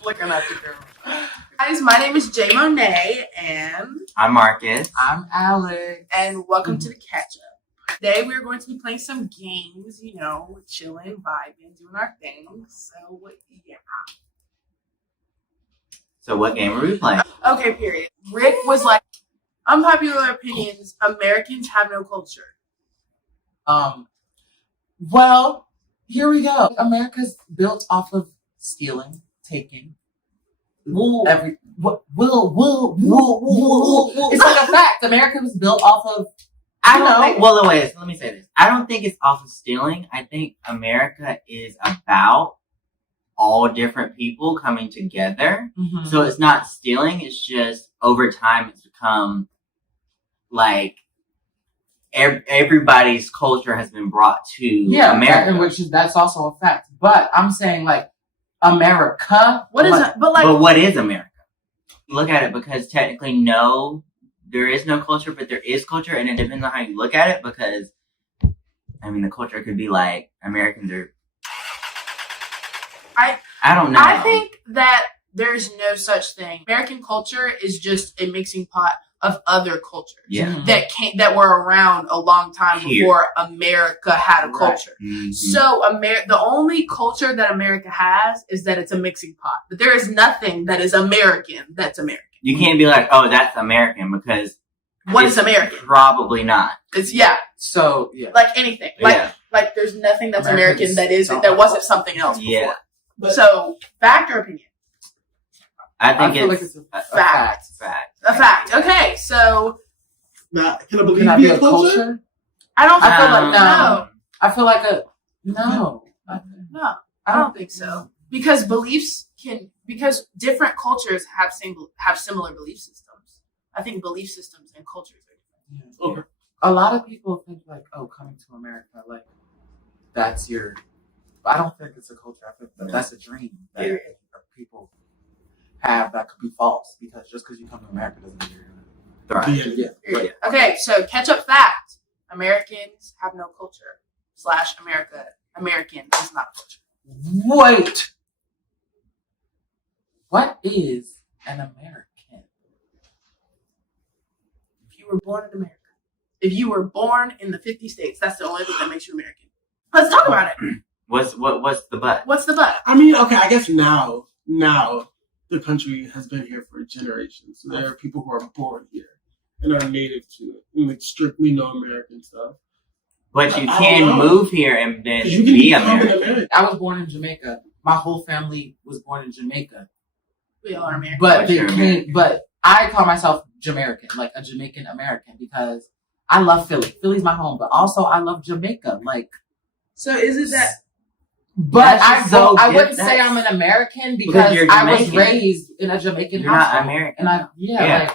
just looking at the girl. Guys, my name is JMONET, and I'm Marcus. I'm Alex. And welcome to the catch up. Today we're going to be playing some games, chilling, vibing, doing our thing. So, yeah. So what game are we playing? Okay, period. Rick was like, unpopular opinions, Americans have no culture. Well, here we go. America's built off of stealing, taking. It's like a fact. America was built off of. Let me say this. I don't think it's off of stealing. I think America is about all different people coming together. Mm-hmm. So it's not stealing. It's just over time it's become like everybody's culture has been brought to America. That's also a fact. But I'm saying like America. What is it? But what is America? Look at it because technically there is no culture, but there is culture, and it depends on how you look at it because the culture could be like Americans are. I don't know. I think that there's no such thing. American culture is just a mixing pot of other cultures that were around a long time before America had a culture. Mm-hmm. So the only culture that America has is that it's a mixing pot. But there is nothing that is American that's American. You can't be like, oh, that's American because what is American? Probably not. It's So like anything. Like there's nothing that's American that wasn't something else before. Yeah. So fact or opinion? I think like it's a fact. A fact. Okay, so now, can I be a culture? I don't. I feel like no. I feel like no. No, I don't think so. Because because different cultures have similar belief systems. I think belief systems and cultures are different. Yeah. Okay. A lot of people think like, oh, coming to America, like that's your. I don't think it's a culture. I think that's a dream that people have that could be false because just because you come to America doesn't mean you're gonna. Right. Yeah. Okay, so catch up fact: Americans have no culture. American is not a culture. Wait. What is an American? If you were born in America, if you were born in the 50 states, that's the only thing that makes you American. Let's talk about it. What's the but? What's the but? I guess now the country has been here for generations. So there are people who are born here and are native to it and like strictly know American stuff. But you can move here and then be American. I was born in Jamaica. My whole family was born in Jamaica. We all are American. But I call myself Jamaican, like a Jamaican American, because I love Philly. Philly's my home, but also I love Jamaica. So is it that? But I wouldn't say I'm an American because I was raised in a Jamaican household. Not American. And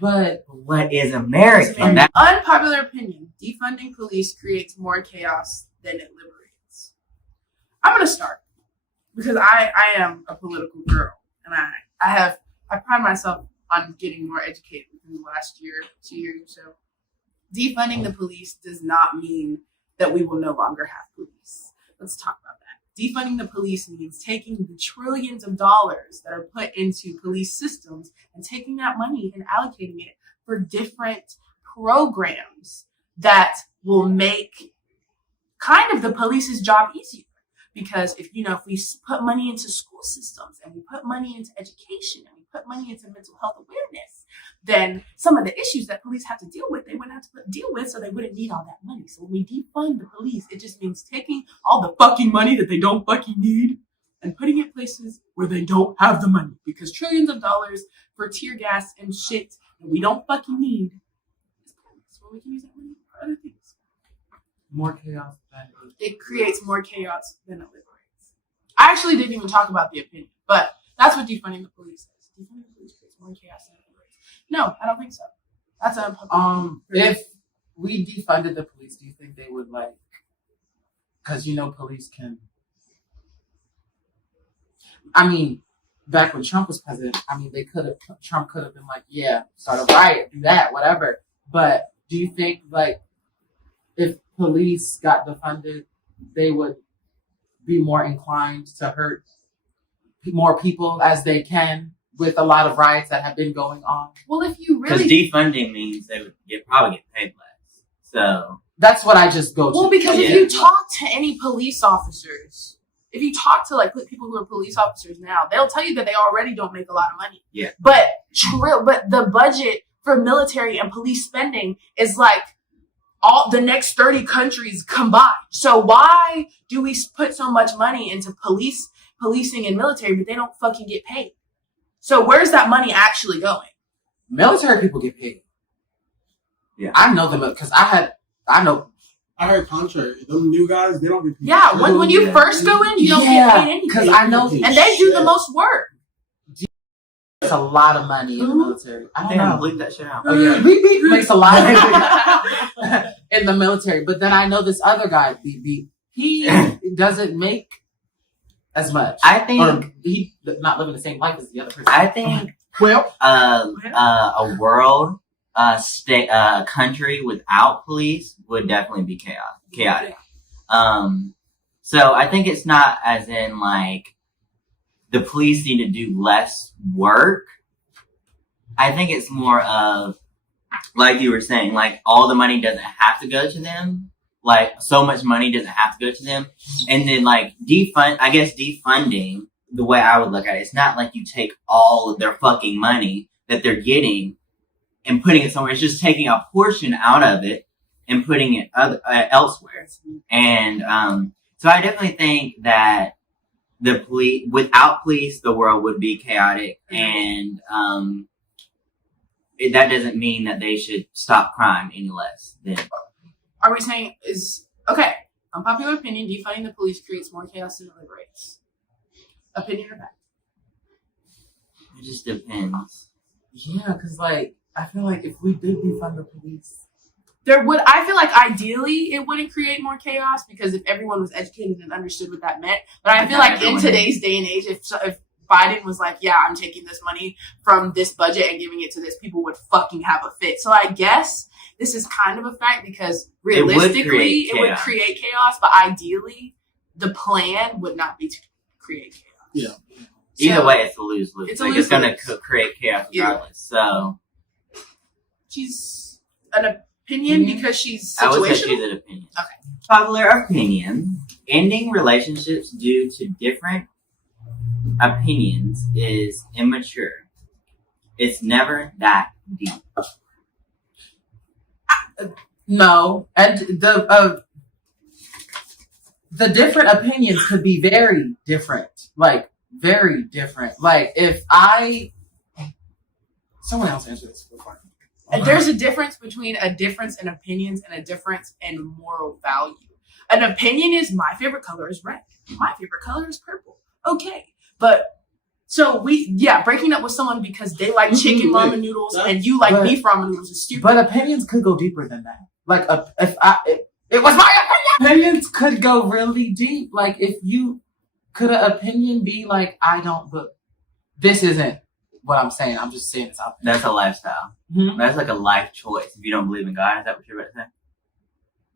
but what is American? Unpopular opinion: defunding police creates more chaos than it liberates. I'm gonna start because I am a political girl, and I pride myself on getting more educated within the last 2 years or so. Defunding the police does not mean that we will no longer have police. Let's talk about that. Defunding the police means taking the trillions of dollars that are put into police systems and taking that money and allocating it for different programs that will make kind of the police's job easier. Because if we put money into school systems and we put money into education and we put money into mental health awareness, then some of the issues that police have to deal with, they wouldn't have to deal with, so they wouldn't need all that money. So when we defund the police, it just means taking all the fucking money that they don't fucking need and putting it places where they don't have the money. Because trillions of dollars for tear gas and shit that we don't fucking need is pointless. Well, we can use that money for other things. More chaos than it creates more chaos than it liberates. I actually didn't even talk about the opinion, but that's what defunding the police is. Defunding the police creates more chaos than it liberates. No, I don't think so. That's unpopular. If we defunded the police, do you think they would because police can. Back when Trump was president, Trump could have been like, yeah, start a riot, do that, whatever. But do you think if police got defunded, they would be more inclined to hurt more people as they can with a lot of riots that have been going on. Well, if you Because really defunding means they would probably get paid less. So That's what I just go to. Well, because if Yeah. you talk to any police officers, if you talk to like people who are police officers now, they'll tell you that they already don't make a lot of money. Yeah. But the budget for military and police spending is like all the next 30 countries combined. So why do we put so much money into policing and military, but they don't fucking get paid? So where's that money actually going? Military people get paid. Yeah. I know them because I know. I heard contrary. Them new guys, they don't get paid. Yeah, when you first go in, you don't get paid anything. because I know And they do the most work. it's a lot of money in the military. I don't know. bleep that shit out. Oh, yeah. Beep, beep, makes a lot of in the military. But then I know this other guy, Beep Beep. He doesn't make as much. I think Or he not living the same life as the other person. I think Well, a world, state, country without police would definitely be chaotic. So I think it's not as in like the police need to do less work. I think it's more of, like you were saying, like all the money doesn't have to go to them. Like so much money doesn't have to go to them. And then like defunding, the way I would look at it, it's not like you take all of their fucking money that they're getting and putting it somewhere. It's just taking a portion out of it and putting it elsewhere. And so I definitely think that the police, without police, the world would be chaotic. And that doesn't mean that they should stop crime any less than. Are we saying okay, unpopular opinion, defunding the police creates more chaos than it liberates? Opinion or fact? It just depends. yeah, because like I feel like if we did defund the police, I feel like ideally it wouldn't create more chaos because if everyone was educated and understood what that meant. But I feel like in today's day and age, if Biden was like, yeah, I'm taking this money from this budget and giving it to this, people would fucking have a fit. So I guess this is kind of a fact because realistically it would create chaos, but ideally the plan would not be to create chaos. Yeah. Either way, it's a lose-lose. It's a It's going lose-lose. to create chaos Yeah. regardless. So She's an opinion because she's I would say situational. she's an opinion. Okay. Popular opinion: ending relationships due to different opinions is immature. It's never that deep. no, and the different opinions could be very different. Like very different. Like if someone else answer this before. And there's a difference between a difference in opinions and a difference in moral value. An opinion is my favorite color is red. My favorite color is purple. Okay. But so breaking up with someone because they like chicken ramen noodles and you like beef ramen noodles is stupid. But opinions could go deeper than that. Like it was my opinion. Opinions could go really deep. Like if you could an opinion be like, I don't look. This isn't what I'm saying. I'm just saying it's out there. That's a lifestyle. Mm-hmm. That's like a life choice. If you don't believe in God, is that what you're about to say?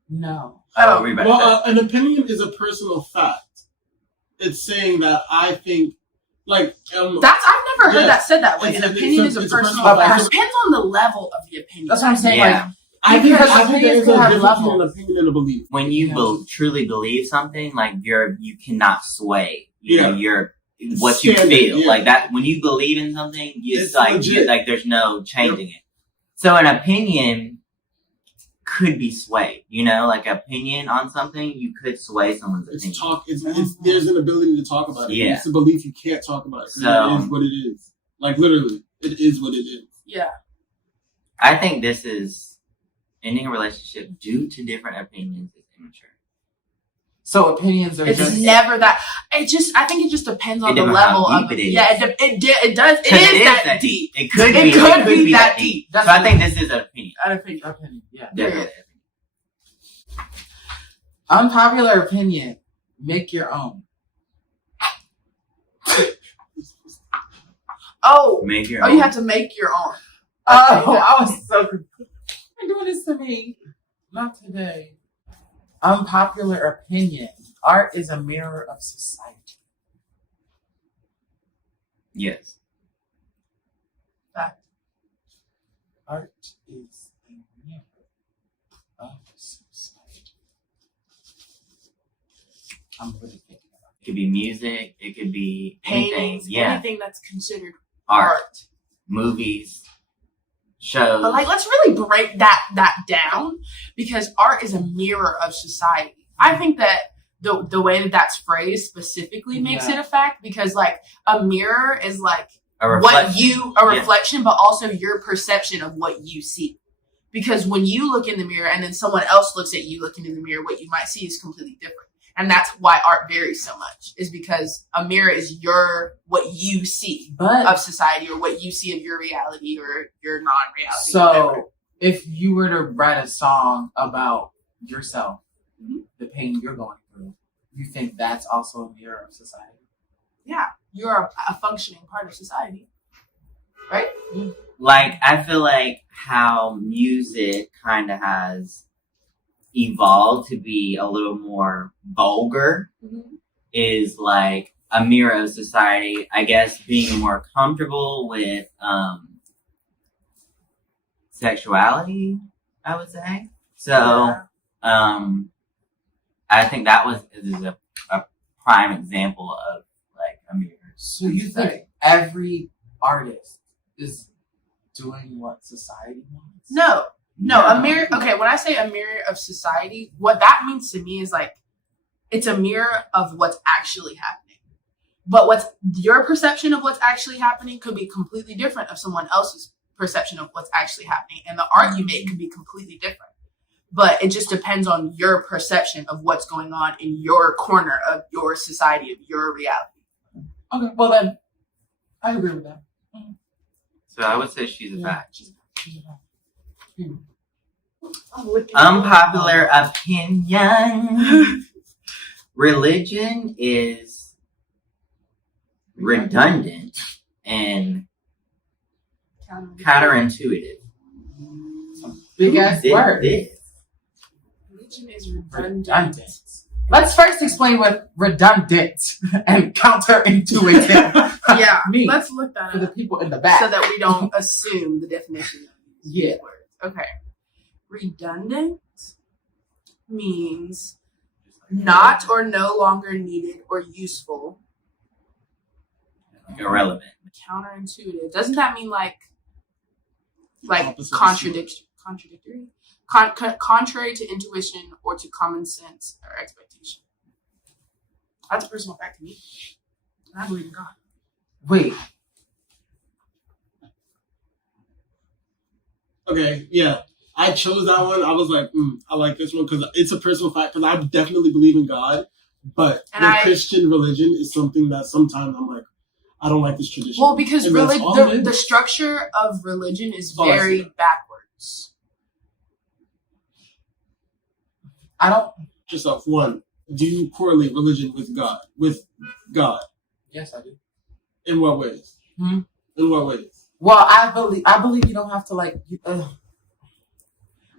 No. Oh, what were you about to say? Well, an opinion is a personal fact. It's saying that I think, like, I've never heard that said that way. An opinion is a it's a personal personal fact. fact. It depends on the level of the opinion. That's what I'm saying. Yeah. Like I think Because there opinions is a can have difference between an levels. opinion and a belief. When you Yeah. truly believe something, like you cannot sway. You know, Yeah. what you Standard, feel yeah. like that. When you believe in something, It's legit. there's no changing it. So an opinion could be swayed. You know, like opinion on something, you could sway someone's opinion. There's an ability to talk about it. Yeah. It's a belief you can't talk about it. 'Cause So- it is what it is. Like literally, it is what it is. Yeah. I think this is ending a relationship due to different opinions is immature. so opinions are It's just never that. I think it just depends on It the depends how level deep of it is. Yeah, it does. It 'Cause is that deep. It could It be. could be that deep. So I think this is an opinion. An opinion. opinion. Yeah. Definitely. Unpopular opinion. Make your own. Oh, Make your you own. have to make your own. Oh, I was so confused. You're doing this to me. Not today. Unpopular opinion. Art is a mirror of society. Yes. Art is a mirror of society. I'm really thinking about It could be music. It could be anything. Paintings, Yeah. anything that's considered Art. art. Movies. Shows. But like, let's really break that down, because art is a mirror of society. I think that the way that that's phrased specifically makes it a fact, because like a mirror is like a reflection. reflection, but also your perception of what you see. Because when you look in the mirror and then someone else looks at you looking in the mirror, what you might see is completely different. And that's why art varies so much, is because a mirror is what you see of society, or what you see of your reality or your non-reality. So, whatever. if you were to write a song about yourself, the pain you're going through, you think that's also a mirror of society? Yeah, you're a functioning part of society, right? Like, I feel like how music kind of has evolved to be a little more vulgar is like a mirror of society. I guess being more comfortable with sexuality, I would say. So, I think that is a prime example of like a mirror. So you think every artist is doing what society wants? No, a mirror. Okay, when I say a mirror of society, what that means to me is like, it's a mirror of what's actually happening. But what's your perception of what's actually happening could be completely different of someone else's perception of what's actually happening. And the art you make could be completely different. But it just depends on your perception of what's going on in your corner of your society, of your reality. Okay, well then, I agree with that. So I would say she's a fact. She's a fact. Unpopular opinion. Religion is redundant and counterintuitive. Big ass word. Religion is redundant. Let's first explain what redundant and counterintuitive means. Let's look that for the up people in the back, so that we don't assume the definition of these words. Okay. Redundant means not or no longer needed or useful. Irrelevant. Counterintuitive. Doesn't that mean like Opposite contradictory? Contrary to intuition or to common sense or expectation. That's a personal fact to me. And I believe in God. Wait. Okay, yeah. I chose that one. I was like, I like this one because it's a personal fact, because I definitely believe in God. But Christian religion is something that sometimes I'm like, I don't like this tradition. Well, because the structure of religion is very backwards. I don't. Yourself, one, do you correlate religion with God? Yes, I do. In what ways? In what ways? Well, I believe you don't have to like.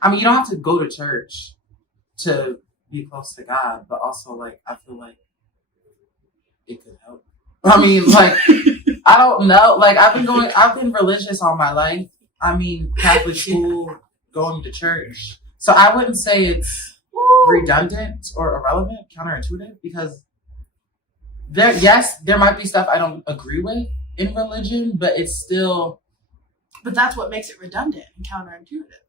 I mean, you don't have to go to church to be close to God, but also like I feel like it could help. I mean, like I don't know. Like I've been religious all my life. I mean, Catholic school, going to church. So I wouldn't say it's redundant or irrelevant, counterintuitive, because there might be stuff I don't agree with in religion, but it's still. But that's what makes it redundant and counterintuitive.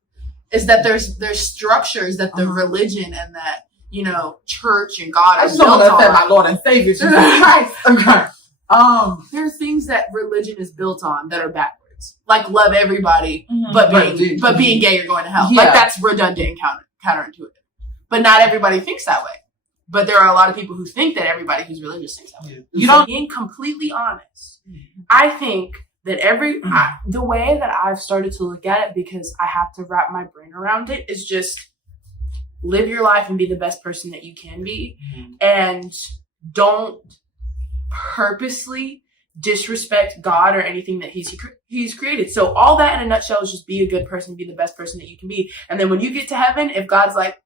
Is that there's structures that the religion and that, church and God I just don't want to offend my Lord and Savior Jesus Christ. Okay. There are things that religion is built on that are backwards. Like love everybody, but being gay, you're going to hell. Yeah. Like that's redundant and counterintuitive. But not everybody thinks that way. But there are a lot of people who think that everybody who's religious thinks that way. Being completely honest, I think that the way that I've started to look at it, because I have to wrap my brain around it, is just live your life and be the best person that you can be. And don't purposely disrespect God or anything that he's created. So all that in a nutshell is just be a good person, be the best person that you can be. And then when you get to heaven, if God's like,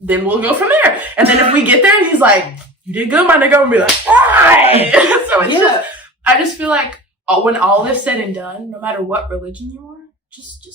then we'll go from there. And then if we get there and he's like, you did good, my nigga, we'll be like, hi. So it's just, I just feel like when all is said and done, no matter what religion you are, just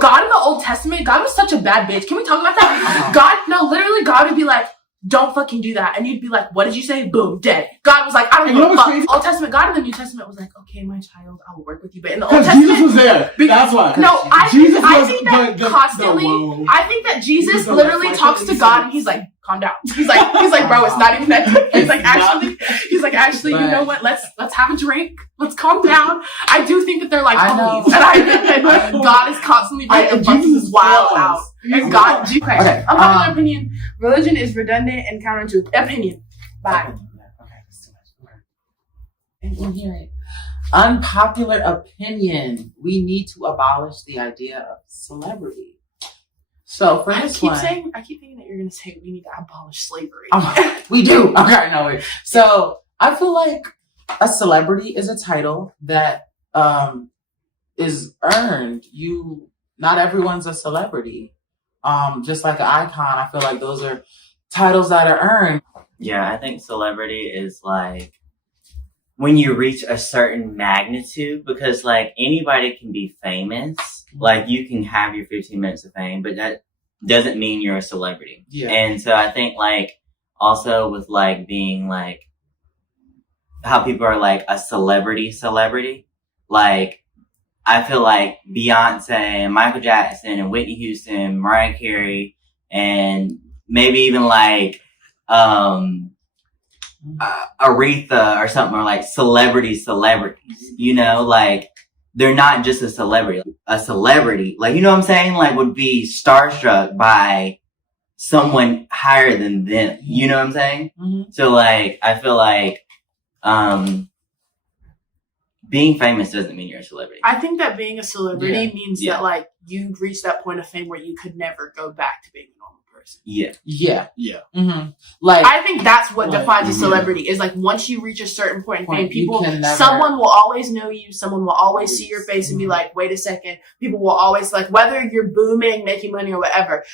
God in the Old Testament, God was such a bad bitch. Can we talk about that? Literally, God would be like, don't fucking do that. And you'd be like, what did you say? Boom, dead. God was like, I don't give a fuck. Old Testament, God in the New Testament was like, okay, my child, I will work with you. But in the Old Testament, Jesus was there. That's why. No, I think that constantly. I think that Jesus literally talks to God and he's like, calm down. He's like, bro, it's not even that deep. He's like, actually, you know what? Let's have a drink. Let's calm down. I do think that they're like homies. And I think that God is constantly like Jesus wild out. And God, okay. Unpopular opinion, religion is redundant and counterintuitive. Opinion. Bye. Okay. Unpopular opinion. We need to abolish the idea of celebrity. So for this one, I keep thinking that you're going to say we need to abolish slavery. We do. Okay, no wait. So I feel like a celebrity is a title that is earned. Not everyone's a celebrity. Just like an icon, I feel like those are titles that are earned. Yeah, I think celebrity is like when you reach a certain magnitude, because like anybody can be famous. Like you can have your 15 minutes of fame, but that doesn't mean you're a celebrity. Yeah. And so I think like also with like being like how people are like a celebrity, like I feel like Beyonce and Michael Jackson and Whitney Houston, Mariah Carey, and maybe even like Aretha or something are like celebrities, you know, like they're not just a celebrity. A celebrity, like, you know what I'm saying? Like would be starstruck by someone higher than them. You know what I'm saying? Mm-hmm. So like, I feel like, being famous doesn't mean you're a celebrity. I think that being a celebrity means that like you reach that point of fame where you could never go back to being a normal person. Yeah. Mm-hmm. Like I think that's what defines a celebrity is like once you reach a certain point in fame, someone will always know you, someone will always see your face and be like, wait a second. People will always like whether you're booming, making money or whatever.